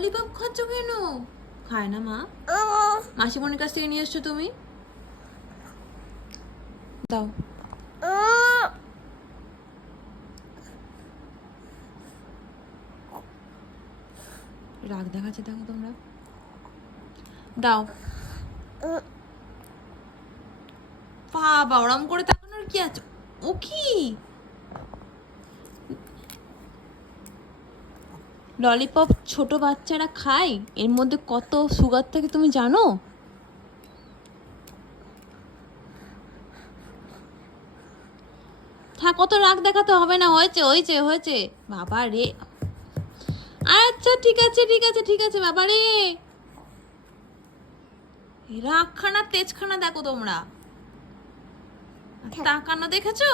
Lollipop খাচ্ছ কেন? খায় না মা? মাসিমণির কাছ থেকে নিয়ে এসছো তুমি? দাও। রাগ দেখাচ্ছে দেখো তোমরা। দাও। বাবা ওরম করে তাকানোর কি আছে? ও কি ললিপপ ছোট বাচ্চারা খায়? এর মধ্যে কত সুগার থাকে তুমি জানো? থাক, কত রাগ দেখাতে হবে না। হয়েছে হয়েছে হয়েছে বাবা রে। আচ্ছা ঠিক আছে ঠিক আছে ঠিক আছে বাবা রে। রাগখানা তেজখানা দেখো তোমরা, তাকানো দেখেছো?